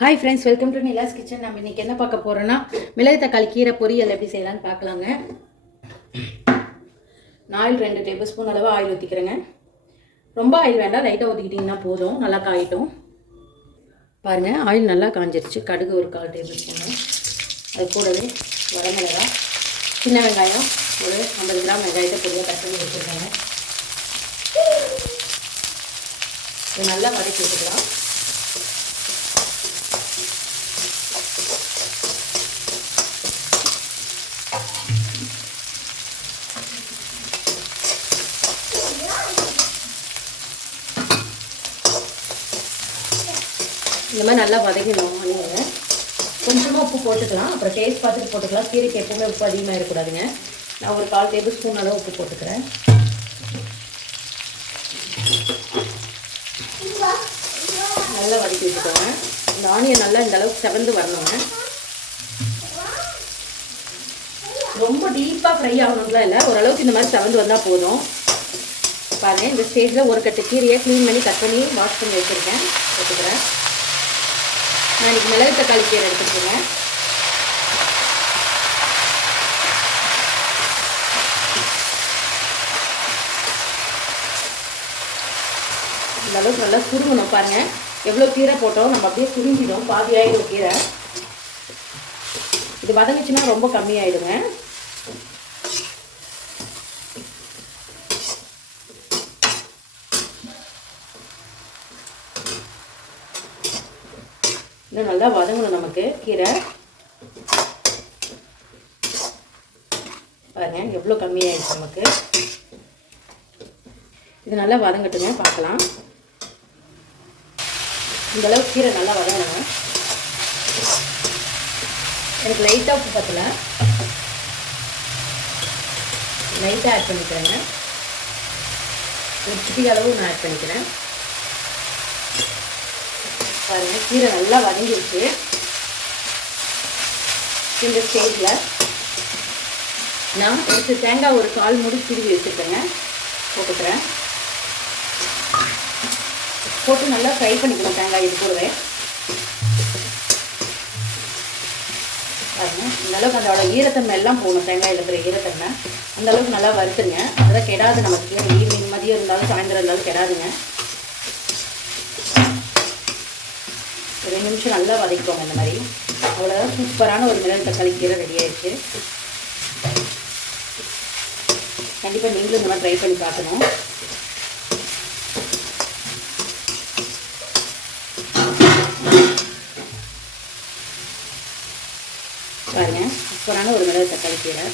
Hi friends, welcome to Nila's kitchen. நம்ம இன்றைக்கி என்ன பார்க்க போகிறோன்னா, மிளகு தக்காளி கீரை பொரியல் எப்படி செய்யலான்னு பார்க்கலாங்க. ஆயில் 2 டேபிள் ஸ்பூன் அளவு ஆயில் ஊற்றிக்கிறேங்க. ரொம்ப ஆயில் வேண்டாம், லைட்டாக ஊற்றிக்கிட்டிங்கன்னா போதும். நல்லா காயிட்டும். பாருங்கள், ஆயில் நல்லா காஞ்சிருச்சு. கடுகு ஒரு 1/4 டேபிள் ஸ்பூனு, அது கூடவே வரமிளகா, சின்ன வெங்காயம் ஒரு 50 கிராம் வெங்காயத்தை பொடியாக கட் பண்ணி வச்சுருக்காங்க. இது நல்லா வதக்கி வச்சுக்கலாம். இந்த மாதிரி நல்லா வதக்கணும். நீங்கள் கொஞ்சமாக உப்பு போட்டுக்கலாம், அப்புறம் டேஸ்ட் பார்த்துட்டு போட்டுக்கலாம். கீரைக்கு எப்பவுமே உப்பு அதிகமாக இருக்கக்கூடாதுங்க. நான் ஒரு 1/4 டேபிள் ஸ்பூன் அளவு உப்பு போட்டுக்கிறேன். நல்லா வதக்கி வச்சுக்கோங்க. இந்த ஆனியன் நல்லா இந்த அளவுக்கு செவந்து வரணுங்க. ரொம்ப டீப்பாக ஃப்ரை ஆகணும்லாம் இல்லை, ஓரளவுக்கு இந்த மாதிரி செவந்து வந்தால் போதும். பாருங்கள், இந்த ஸ்டேஜில் ஒரு கட்டு கீரையை க்ளீன் பண்ணி கட் பண்ணி வாஷ் பண்ணி வச்சுருக்கேன், போட்டுக்கிறேன். நான் இன்றைக்கி மிளகு தக்காளி கீரை எடுத்துக்கிறேங்க. இந்த அளவுக்கு நல்லா சுருங்கணும். பாருங்கள், எவ்வளோ கீரை போட்டோம், நம்ம அப்படியே சுருங்கிடும். பாதியாகிடும் கீரை. இது வதங்கிச்சுன்னா ரொம்ப கம்மியாயிடுங்க. இன்னும் நல்லா வதங்கணும் நமக்கு கீரை. பாருங்க, எவ்வளோ கம்மியாயிடுச்சு நமக்கு. இது நல்லா வதங்கட்டுங்க, பார்க்கலாம். இந்த அளவுக்கு கீரை நல்லா வதங்கணுங்க. எனக்கு லைட்டாக உப்பு பத்தலை, லைட்டாக ஆட் பண்ணிக்கிறேங்க. ஒரு சிட்டி அளவு நான் ஆட் பண்ணிக்கிறேன். பாருங்கள், கீரை நல்லா வதங்கிடுச்சு. இந்த ஸ்டேஜில் நான் எடுத்து தேங்காய் ஒரு 1/4 மூடி திருவி வச்சுருக்கேங்க, போட்டுக்கிறேன். போட்டு நல்லா ஃப்ரை பண்ணிக்கணும் தேங்காய். இது கூடவே பாருங்கள், இந்த அளவுக்கு அதோட ஈரத்தன்மை எல்லாம் போகணும். தேங்காயில் இருக்கிற ஈரத்தன்மை அந்த அளவுக்கு நல்லா வறுத்துங்க. அதெல்லாம் கெடாது நமக்கு. ஈவினிங் மதியம் இருந்தாலும் சாயந்தரம் இருந்தாலும் கெடாதுங்க. 2 நிமிஷம் நல்லா வதக்கிக்கோங்க. இந்த மாதிரி அவ்வளோதான். சூப்பரான ஒரு மிளகு தக்காளி கீரை ரெடி ஆயிடுச்சு. கண்டிப்பாக நீங்களும் இந்த மாதிரி ட்ரை பண்ணி பார்க்கணும். பாருங்க, சூப்பரான ஒரு மிளகு தக்காளி கீரை.